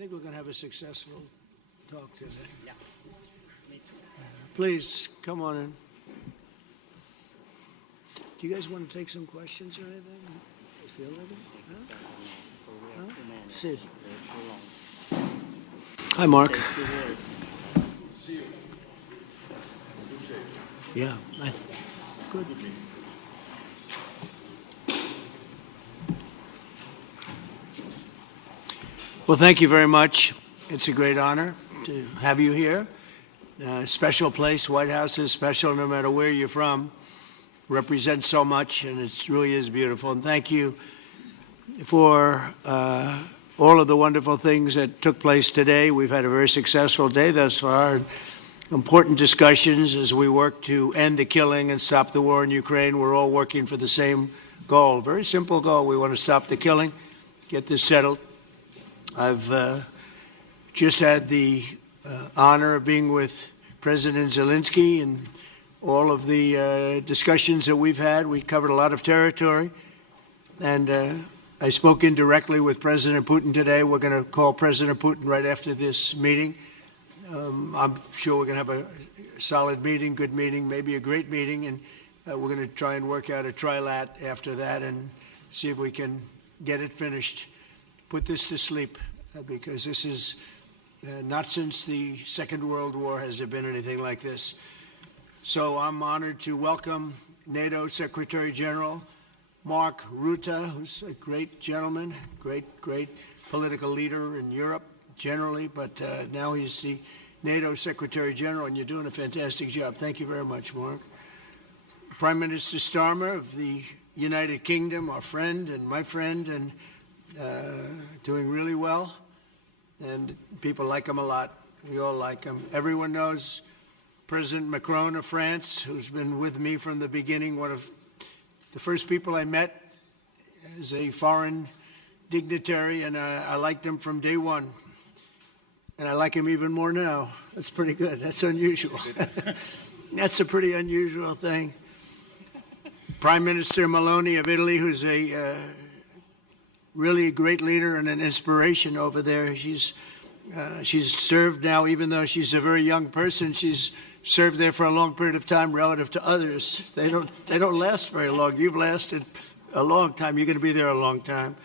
think we're going to have a successful talk today. Yeah, me too. Please, come on in. Do you guys want to take some questions or anything? Feel ready? Huh? See. Hi, Mark. Yeah, good. Well, thank you very much. It's a great honor to have you here. Special place. White House is special no matter where you're from. Represents so much, and it really is beautiful. And thank you for all of the wonderful things that took place today. We've had a very successful day thus far. Important discussions as we work to end the killing and stop the war in Ukraine. We're all working for the same goal, very simple goal. We want to stop the killing, get this settled. I've just had the honor of being with President Zelenskyy and all of the discussions that we've had. We covered a lot of territory, and I spoke indirectly with President Putin today. We're going to call President Putin right after this meeting. I'm sure we're going to have a solid meeting, good meeting, maybe a great meeting, and we're going to try and work out a trilat after that and see if we can get it finished, put this to sleep, because this is not since the Second World War has there been anything like this. So I'm honored to welcome NATO Secretary General Mark Rutte, who's a great gentleman, great political leader in Europe generally, but now he's the NATO Secretary General, and you're doing a fantastic job. Thank you very much, Mark. Prime Minister Starmer of the United Kingdom, our friend and my friend, and doing really well, and people like him a lot. We all like him. Everyone knows President Macron of France, who's been with me from the beginning, one of the first people I met as a foreign dignitary, and I liked him from day one. And I like him even more now. That's pretty good. That's unusual. That's a pretty unusual thing. Prime Minister Meloni of Italy, who's a really a great leader and an inspiration over there. She's served now, even though she's a very young person, she's served there for a long period of time relative to others. They don't last very long. You've lasted a long time. You're going to be there a long time.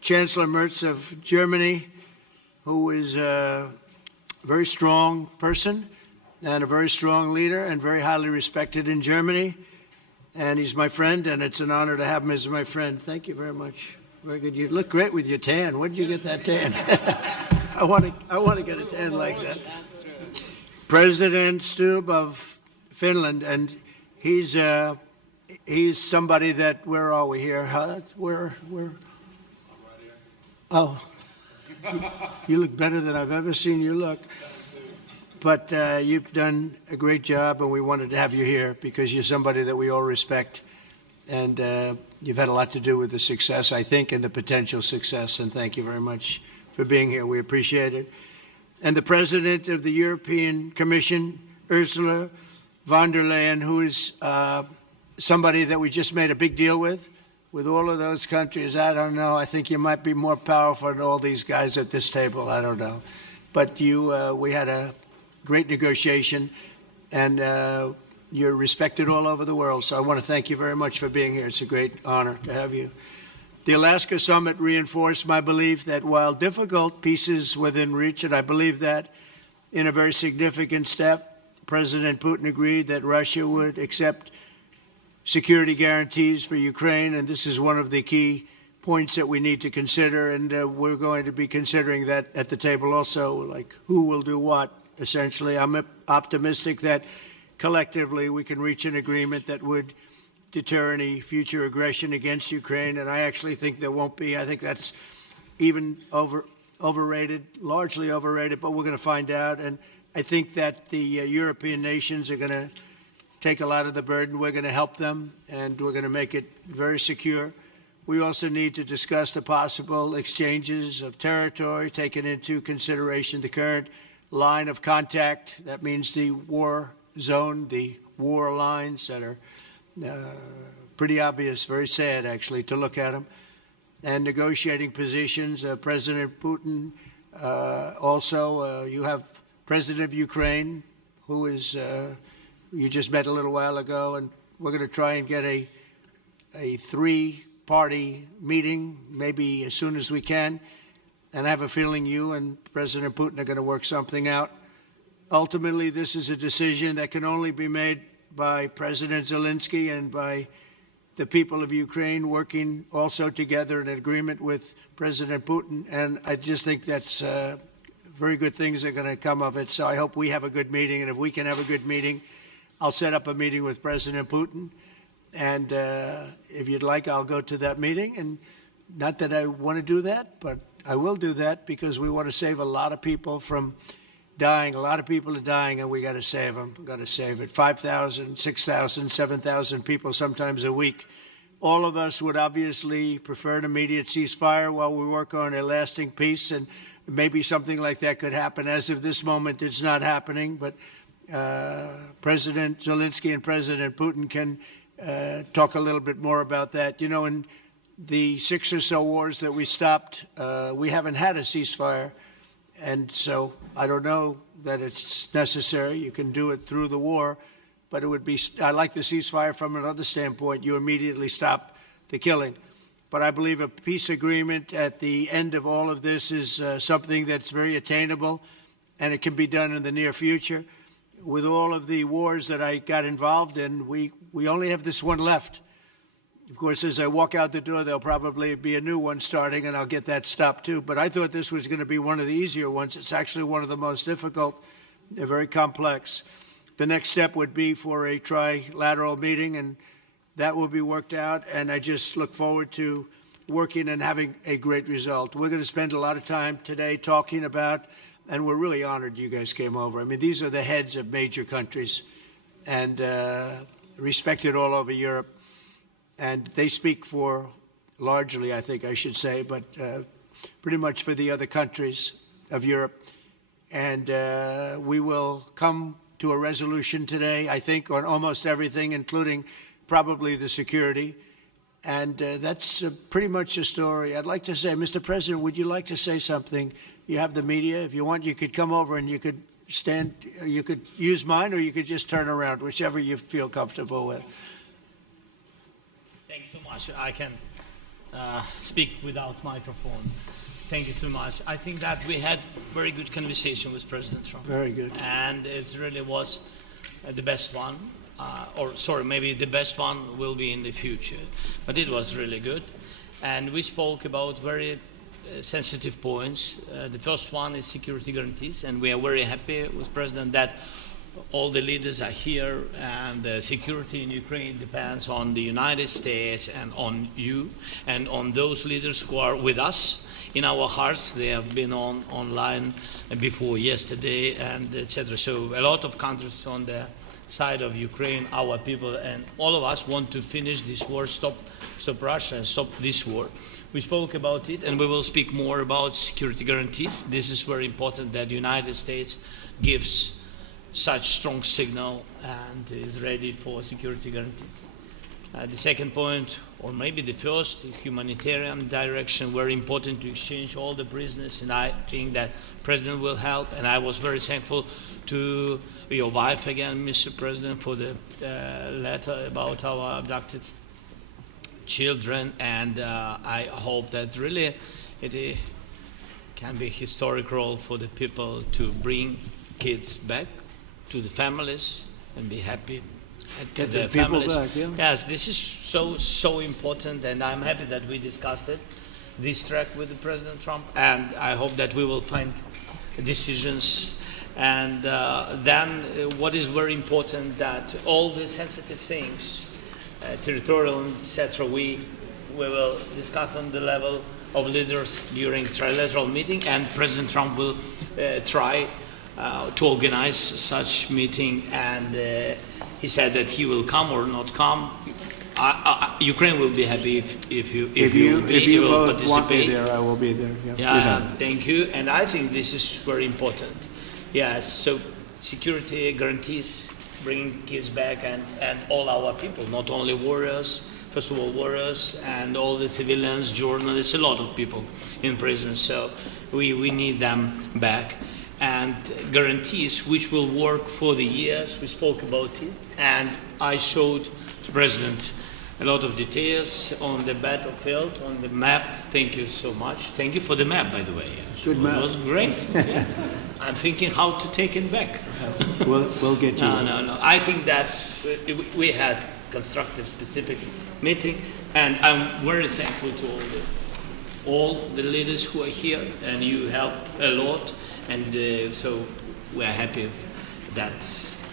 Chancellor Merz of Germany, who is a very strong person and a very strong leader and very highly respected in Germany. And he's my friend, and it's an honor to have him as my friend. Thank you very much. Very good. You look great with your tan. Where did you get that tan? I want to get a tan like that. President Stubb of Finland, and he's somebody that, where are we here? Where? Oh. You look better than I've ever seen you look. But you've done a great job, and we wanted to have you here because you're somebody that we all respect. And you've had a lot to do with the success, I think, and the potential success. And thank you very much for being here. We appreciate it. And the President of the European Commission, Ursula von der Leyen, who is somebody that we just made a big deal with all of those countries. I don't know. I think you might be more powerful than all these guys at this table. I don't know. But we had a great negotiation, and you're respected all over the world. So I want to thank you very much for being here. It's a great honor to have you. The Alaska Summit reinforced my belief that while difficult, peace is within reach, and I believe that in a very significant step, President Putin agreed that Russia would accept security guarantees for Ukraine, and this is one of the key points that we need to consider, and we're going to be considering that at the table also, like who will do what, essentially. I'm optimistic that collectively we can reach an agreement that would deter any future aggression against Ukraine, and I actually think there won't be. I think that's even overrated, largely overrated, but we're going to find out, and I think that the European nations are going to take a lot of the burden. We're going to help them, and we're going to make it very secure. We also need to discuss the possible exchanges of territory, taking into consideration the current line of contact. That means the war zone, the war lines that are pretty obvious, very sad, actually, to look at them. and negotiating positions. President Putin, also, you have President of Ukraine, who is, you just met a little while ago, and we're going to try and get a three-party meeting, maybe as soon as we can. And I have a feeling you and President Putin are going to work something out. Ultimately, this is a decision that can only be made by President Zelenskyy and by the people of Ukraine working also together in agreement with President Putin. And I just think that's very good things are going to come of it. So I hope we have a good meeting. And if we can have a good meeting, I'll set up a meeting with President Putin. And if you'd like, I'll go to that meeting. And not that I want to do that, but I will do that because we want to save a lot of people from dying. A lot of people are dying, and we got to save them. We got to save it. 5,000, 6,000, 7,000 people sometimes a week. All of us would obviously prefer an immediate ceasefire while we work on a lasting peace, and maybe something like that could happen. As of this moment, it's not happening, but President Zelenskyy and President Putin can talk a little bit more about that. You know, in the 6 or so wars that we stopped, we haven't had a ceasefire. And so I don't know that it's necessary. You can do it through the war, but it would be, I like the ceasefire from another standpoint. You immediately stop the killing. But I believe a peace agreement at the end of all of this is something that's very attainable, and it can be done in the near future. With all of the wars that I got involved in, we only have this one left. Of course, as I walk out the door, there'll probably be a new one starting, and I'll get that stopped too. But I thought this was going to be one of the easier ones. It's actually one of the most difficult. They're very complex. The next step would be for a trilateral meeting, and that will be worked out. And I just look forward to working and having a great result. We're going to spend a lot of time today talking about, and we're really honored you guys came over. I mean, these are the heads of major countries and respected all over Europe. And they speak for, largely, I think I should say, but pretty much for the other countries of Europe. And we will come to a resolution today, I think, on almost everything, including probably the security. And that's pretty much the story. I'd like to say, Mr. President, would you like to say something? You have the media. If you want, you could come over and you could stand, you could use mine, or you could just turn around, whichever you feel comfortable with. Thank you so much. I can speak without microphone. Thank you so much. I think that we had very good conversation with President Trump. Very good. And it really was the best one. Or sorry, maybe the best one will be in the future. But it was really good. And we spoke about very sensitive points. The first one is security guarantees. And we are very happy with President that all the leaders are here, and the security in Ukraine depends on the United States and on you and on those leaders who are with us in our hearts. They have been online before yesterday, and etc. So a lot of countries on the side of Ukraine, our people, and all of us want to finish this war, stop Russia and stop this war. We spoke about it, and we will speak more about security guarantees. This is very important that the United States gives such strong signal and is ready for security guarantees. The second point, or maybe the first, the humanitarian direction, very important to exchange all the prisoners, and I think that President will help. And I was very thankful to your wife again, Mr. President, for the letter about our abducted children, and I hope that really it can be a historic role for the people to bring kids back to the families and be happy at Get their the people families. back, yeah. Yes, this is so important, and I'm happy that we discussed it, this track with the President Trump, and I hope that we will find decisions. And then what is very important, that all the sensitive things, territorial, etc., we will discuss on the level of leaders during trilateral meeting, and President Trump will try to organize such meeting, and he said that he will come or not come. Ukraine will be happy if you will both participate. want me there, I will be there. Yeah, thank you. And I think this is very important. Yes, so security guarantees, bringing kids back, and all our people, not only warriors, first of all, warriors and all the civilians, journalists, a lot of people in prison. So we need them back. And guarantees which will work for the years. We spoke about it. And I showed the President a lot of details on the battlefield, on the map. Thank you so much. Thank you for the map, by the way. Good map. It was great. Yeah. I'm thinking how to take it back. We'll get you. No. I think that we had constructive, specific meeting, and I'm very thankful to all the leaders who are here, and you help a lot, and so we are happy that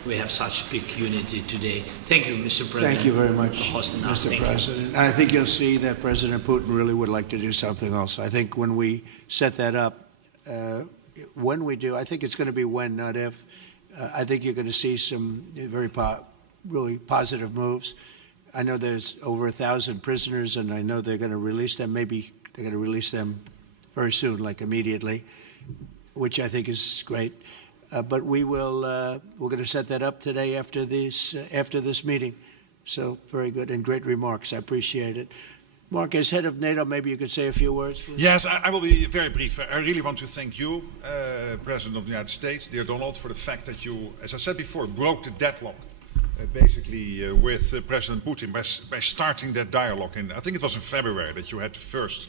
we have such big unity today. Thank you, Mr. President. Thank you very much, for hosting us. Mr. Thank you. President. I think you'll see that President Putin really would like to do something else. I think when we set that up, when we do, I think it's going to be when, not if. I think you're going to see some really positive moves. I know there's over 1,000 prisoners, and I know they're going to release them. Maybe they're going to release them very soon, like immediately, which I think is great. But we're going to set that up today after this meeting. So very good and great remarks. I appreciate it. Mark, as head of NATO, maybe you could say a few words, please. Yes, I will be very brief. I really want to thank you, President of the United States, dear Donald, for the fact that you, as I said before, broke the deadlock, basically with President Putin by starting that dialogue. And I think it was in February that you had the first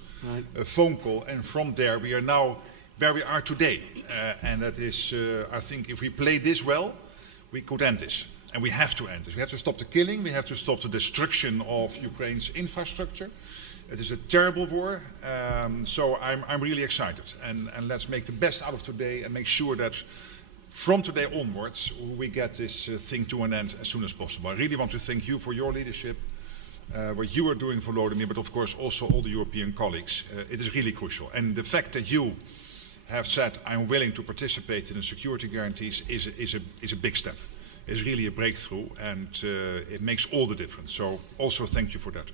phone call, and from there we are now where we are today. And that is, I think, if we play this well, we could end this. And we have to end this. We have to stop the killing. We have to stop the destruction of Ukraine's infrastructure. It is a terrible war. So I'm really excited. And let's make the best out of today and make sure that from today onwards, we get this thing to an end as soon as possible. I really want to thank you for your leadership, what you are doing for Volodymyr, but of course also all the European colleagues. It is really crucial. And the fact that you have said, I'm willing to participate in the security guarantees is a big step. Is really a breakthrough, and it makes all the difference. So also thank you for that.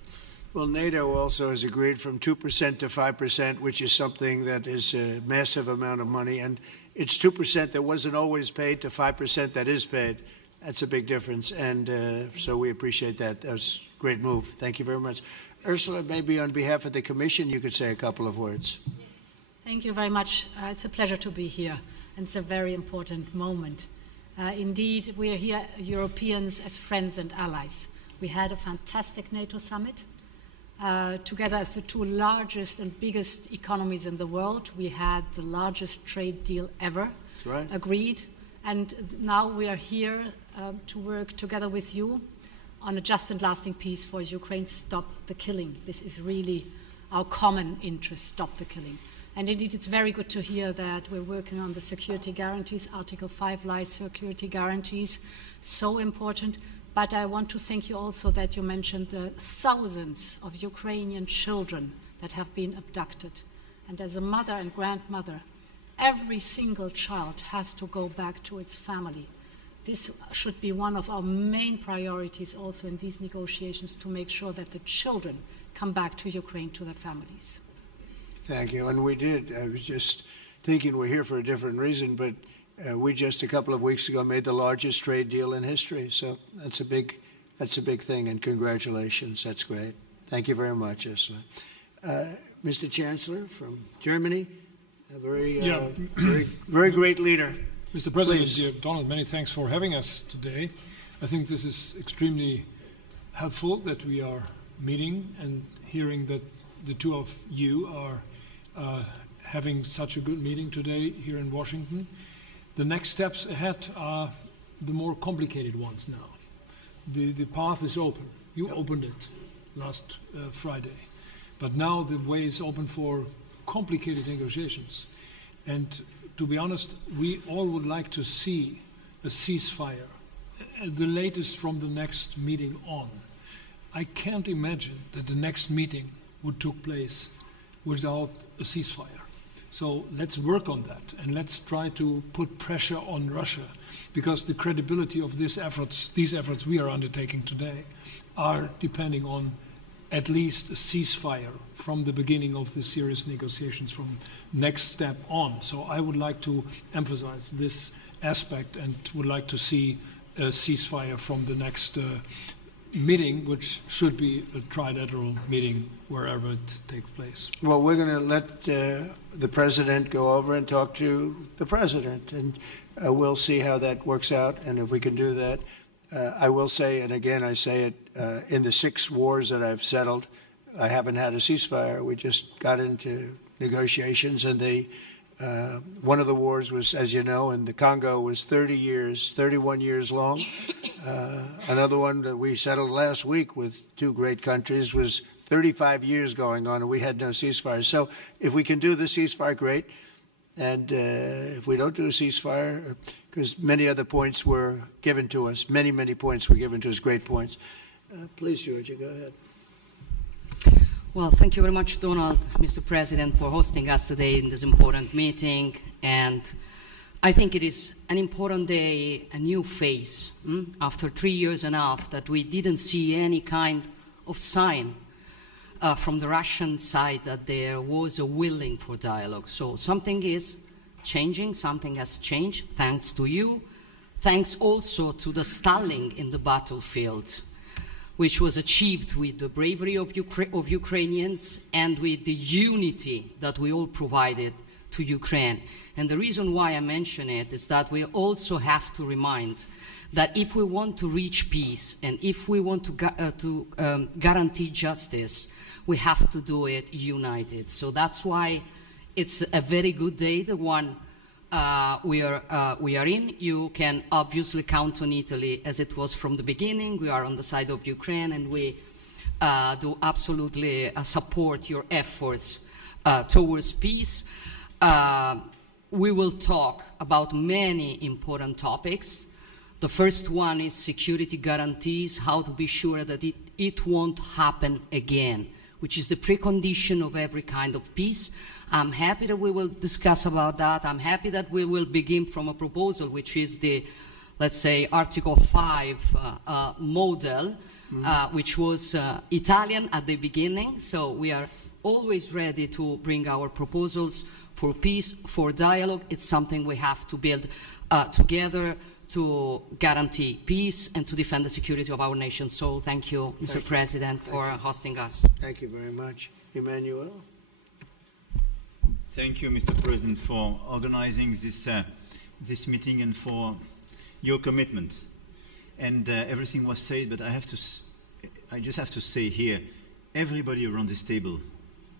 Well, NATO also has agreed from 2% to 5%, which is something that is a massive amount of money. And it's 2% that wasn't always paid to 5% that is paid. That's a big difference. And so we appreciate that. That was a great move. Thank you very much. Ursula, maybe on behalf of the Commission, you could say a couple of words. Thank you very much. It's a pleasure to be here, and it's a very important moment. Indeed, we are here, Europeans, as friends and allies. We had a fantastic NATO summit. Together as the two largest and biggest economies in the world, we had the largest trade deal ever agreed. And now we are here to work together with you on a just and lasting peace for Ukraine. Stop the killing. This is really our common interest, stop the killing. And indeed, it's very good to hear that we're working on the security guarantees, Article 5 lies security guarantees, so important. But I want to thank you also that you mentioned the thousands of Ukrainian children that have been abducted. And as a mother and grandmother, every single child has to go back to its family. This should be one of our main priorities also in these negotiations, to make sure that the children come back to Ukraine, to their families. Thank you. And we did. I was just thinking we're here for a different reason, but we just a couple of weeks ago made the largest trade deal in history. So that's a big thing, and congratulations. That's great. Thank you very much, Ursula. Mr. Chancellor from Germany, a very great leader. Mr. President, Please. dear Donald, many thanks for having us today. I think this is extremely helpful that we are meeting and hearing that the two of you are having such a good meeting today here in Washington. The next steps ahead are the more complicated ones now. The path is open. You opened it last Friday. But now the way is open for complicated negotiations. And to be honest, we all would like to see a ceasefire, the latest from the next meeting on. I can't imagine that the next meeting would take place without a ceasefire. So let's work on that, and let's try to put pressure on Russia, because the credibility of these efforts we are undertaking today are depending on at least a ceasefire from the beginning of the serious negotiations from next step on. So I would like to emphasize this aspect and would like to see a ceasefire from the next meeting, which should be a trilateral meeting wherever it takes place. Well, we're going to let the president go over and talk to the president, and we'll see how that works out, and if we can do that. I will say, and again I say it, in the 6 wars that I've settled, I haven't had a ceasefire. We just got into negotiations, and one of the wars was, as you know, in the Congo was 31 years long. Another one that we settled last week with 2 great countries was 35 years going on, and we had no ceasefire. So if we can do the ceasefire, great. And if we don't do a ceasefire, because many other points were given to us, many points were given to us, great points. Please, Georgia, go ahead. Well, thank you very much, Donald, Mr. President, for hosting us today in this important meeting. And I think it is an important day, a new phase, after 3 years and a half that we didn't see any kind of sign from the Russian side that there was a willing for dialogue. So something is changing, something has changed, thanks to you. Thanks also to the stalling in the battlefield, which was achieved with the bravery of Ukrainians and with the unity that we all provided to Ukraine. And the reason why I mention it is that we also have to remind that if we want to reach peace and if we want to guarantee justice, we have to do it united. So that's why it's a very good day, the one we are in. You can obviously count on Italy as it was from the beginning. We are on the side of Ukraine, and we do absolutely support your efforts towards peace. We will talk about many important topics. The first one is security guarantees, how to be sure that it won't happen again, which is the precondition of every kind of peace. I'm happy that we will discuss about that. I'm happy that we will begin from a proposal, which is the, let's say, Article 5 model, which was Italian at the beginning. So we are always ready to bring our proposals for peace, for dialogue. It's something we have to build together to guarantee peace and to defend the security of our nation. So thank you, Mr. President, for hosting us. Thank you very much. Emmanuel? Thank you, Mr. President, for organizing this meeting and for your commitment. And everything was said, but I just have to say here, everybody around this table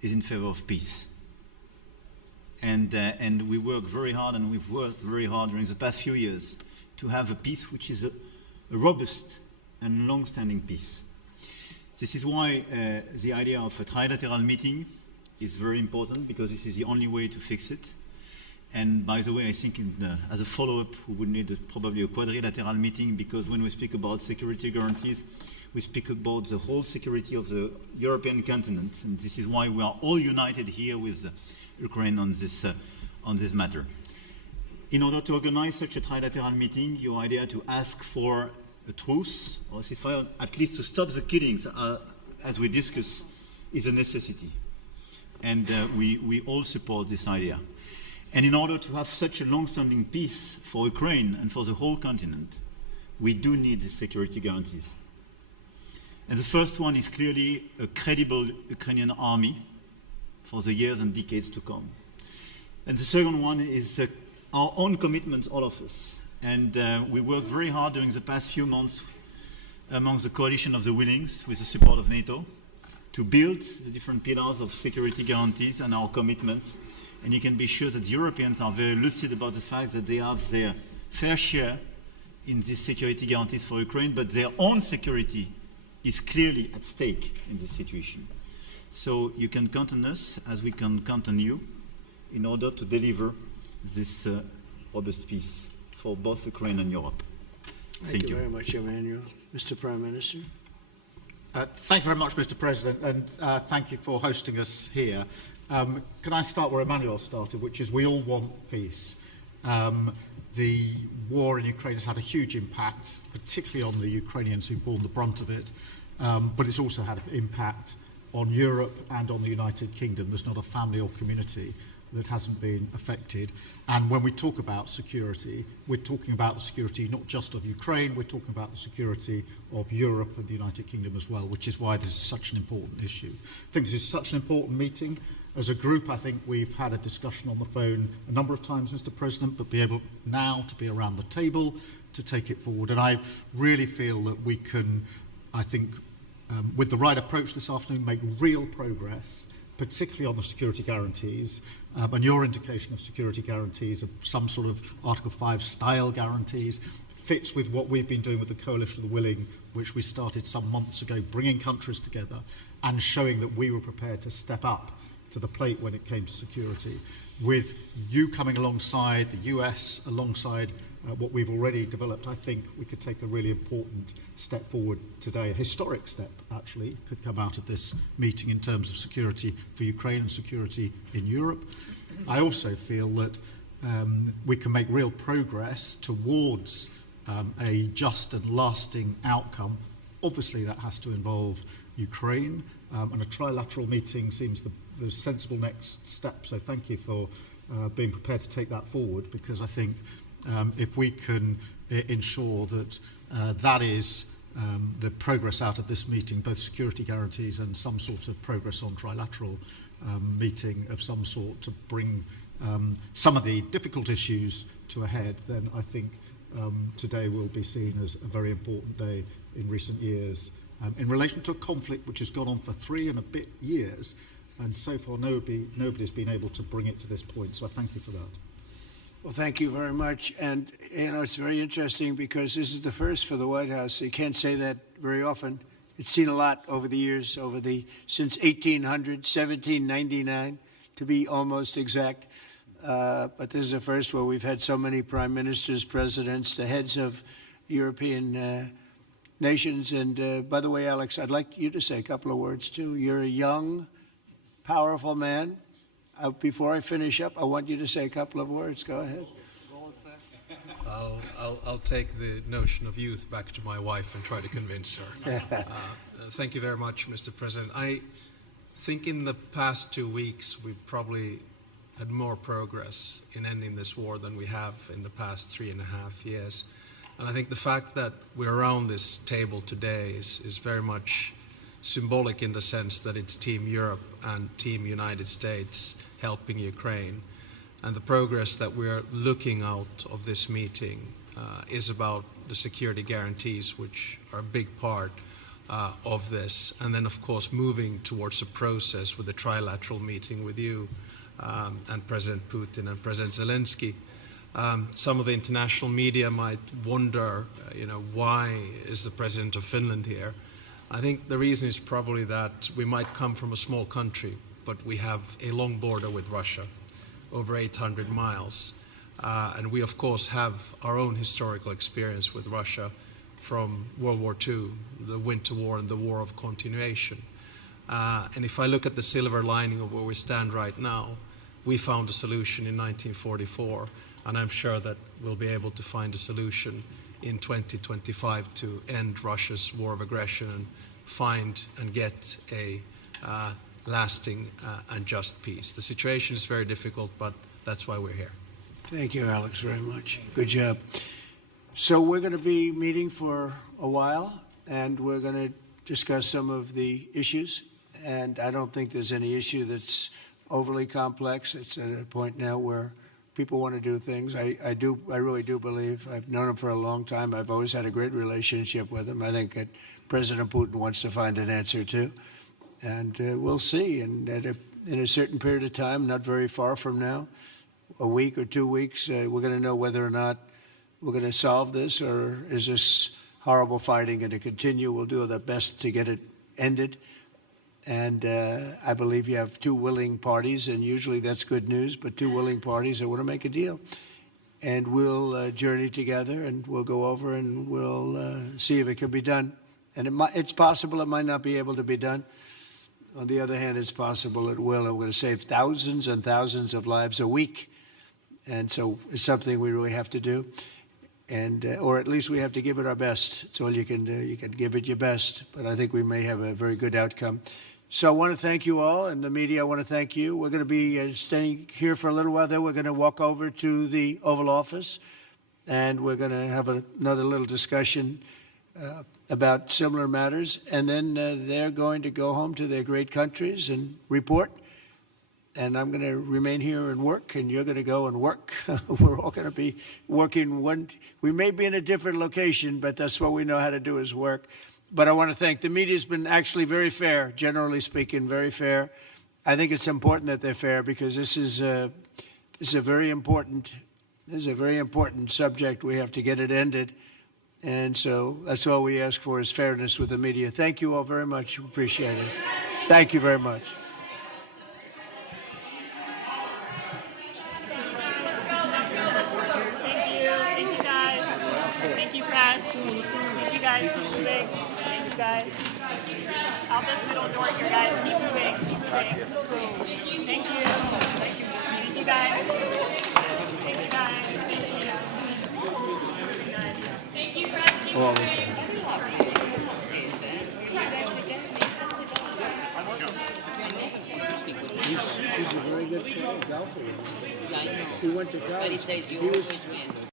is in favor of peace. And we work very hard, and we've worked very hard during the past few years to have a peace which is a robust and long-standing peace. This is why the idea of a trilateral meeting is very important, because this is the only way to fix it. And by the way, I think as a follow-up, we would need probably a quadrilateral meeting, because when we speak about security guarantees, we speak about the whole security of the European continent. And this is why we are all united here with Ukraine on this matter. In order to organize such a trilateral meeting, your idea to ask for a truce or ceasefire, at least to stop the killings, as we discussed, is a necessity. And we all support this idea. And in order to have such a long-standing peace for Ukraine and for the whole continent, we do need these security guarantees. And the first one is clearly a credible Ukrainian army for the years and decades to come. And the second one is our own commitment, all of us. And we worked very hard during the past few months amongst the coalition of the willings, with the support of NATO, to build the different pillars of security guarantees and our commitments. And you can be sure that the Europeans are very lucid about the fact that they have their fair share in these security guarantees for Ukraine, but their own security is clearly at stake in this situation. So you can count on us, as we can count on you, in order to deliver this robust peace for both Ukraine and Europe. Thank you very much, Emmanuel. Mr. Prime Minister? Thank you very much, Mr. President, and thank you for hosting us here. Can I start where Emmanuel started, which is we all want peace. The war in Ukraine has had a huge impact, particularly on the Ukrainians who've borne the brunt of it, but it's also had an impact on Europe and on the United Kingdom. There's not a family or community that hasn't been affected. And when we talk about security, we're talking about the security not just of Ukraine, we're talking about the security of Europe and the United Kingdom as well, which is why this is such an important issue. I think this is such an important meeting. As a group, I think we've had a discussion on the phone a number of times, Mr. President, but be able now to be around the table to take it forward. And I really feel that we can, I think, with the right approach this afternoon, make real progress, particularly on the security guarantees, and your indication of security guarantees, of some sort of Article 5 style guarantees, fits with what we've been doing with the Coalition of the Willing, which we started some months ago, bringing countries together and showing that we were prepared to step up to the plate when it came to security. With you coming alongside, the US alongside what we've already developed, I think we could take a really important step forward today. A historic step, actually, could come out of this meeting in terms of security for Ukraine and security in Europe. I also feel that we can make real progress towards a just and lasting outcome. Obviously, that has to involve Ukraine, and a trilateral meeting seems the sensible next step. So thank you for being prepared to take that forward, because I think if we can ensure that that is the progress out of this meeting, both security guarantees and some sort of progress on trilateral meeting of some sort to bring some of the difficult issues to a head, then I think today will be seen as a very important day in recent years in relation to a conflict which has gone on for 3 and a bit years, and so far nobody's been able to bring it to this point. So I thank you for that. Well, thank you very much. And, you know, it's very interesting because this is the first for the White House. You can't say that very often. It's seen a lot over the years, since 1800, 1799, to be almost exact. But this is the first where we've had so many prime ministers, presidents, the heads of European nations. And by the way, Alex, I'd like you to say a couple of words, too. You're a young, powerful man. Before I finish up, I want you to say a couple of words. Go ahead. I'll take the notion of youth back to my wife and try to convince her. Thank you very much, Mr. President. I think in the past 2 weeks we've probably had more progress in ending this war than we have in the past 3.5 years. And I think the fact that we're around this table today is very much symbolic in the sense that it's Team Europe and Team United States helping Ukraine. And the progress that we're looking out of this meeting is about the security guarantees, which are a big part of this. And then, of course, moving towards a process with a trilateral meeting with you and President Putin and President Zelenskyy. Some of the international media might wonder, why is the President of Finland here? I think the reason is probably that we might come from a small country, but we have a long border with Russia, over 800 miles. And we, of course, have our own historical experience with Russia from World War II, the Winter War and the War of Continuation. And if I look at the silver lining of where we stand right now, we found a solution in 1944, and I'm sure that we'll be able to find a solution in 2025 to end Russia's war of aggression and find and get a lasting and just peace. The situation is very difficult, but that's why we're here. Thank you, Alex, very much. Good job. So we're going to be meeting for a while, and we're going to discuss some of the issues. And I don't think there's any issue that's overly complex. It's at a point now where people want to do things. I really do believe. I've known him for a long time. I've always had a great relationship with him. I think that President Putin wants to find an answer too, and we'll see. And in a certain period of time, not very far from now, a week or 2 weeks, we're going to know whether or not we're going to solve this, or is this horrible fighting going to continue. We'll do our best to get it ended. And I believe you have two willing parties, and usually that's good news, but two willing parties that want to make a deal. And we'll journey together, and we'll go over, and we'll see if it can be done. And it's possible it might not be able to be done. On the other hand, it's possible it will, and we're going to save thousands and thousands of lives a week. And so it's something we really have to do. And or at least we have to give it our best. It's all you can do. You can give it your best. But I think we may have a very good outcome. So I want to thank you all, and the media, I want to thank you. We're going to be staying here for a little while. Then we're going to walk over to the Oval Office, and we're going to have another little discussion about similar matters. And then they're going to go home to their great countries and report. And I'm going to remain here and work, and you're going to go and work. We're all going to be working. We may be in a different location, but that's what we know how to do is work. But I want to thank the media. Has been actually very fair, generally speaking, very fair. I think it's important that they're fair because this is a very important subject. We have to get it ended, and so that's all we ask for is fairness with the media. Thank you all very much. Appreciate it. Thank you very much. Thank you guys. Thank you press. Thank you guys. Keep moving. Thank you guys. Out this middle door here, guys. Keep moving. Keep moving. Thank you. Thank you guys. Thank you guys. Thank you, press. Keep moving. He's a very good golfer. He went to college. But he says you always win.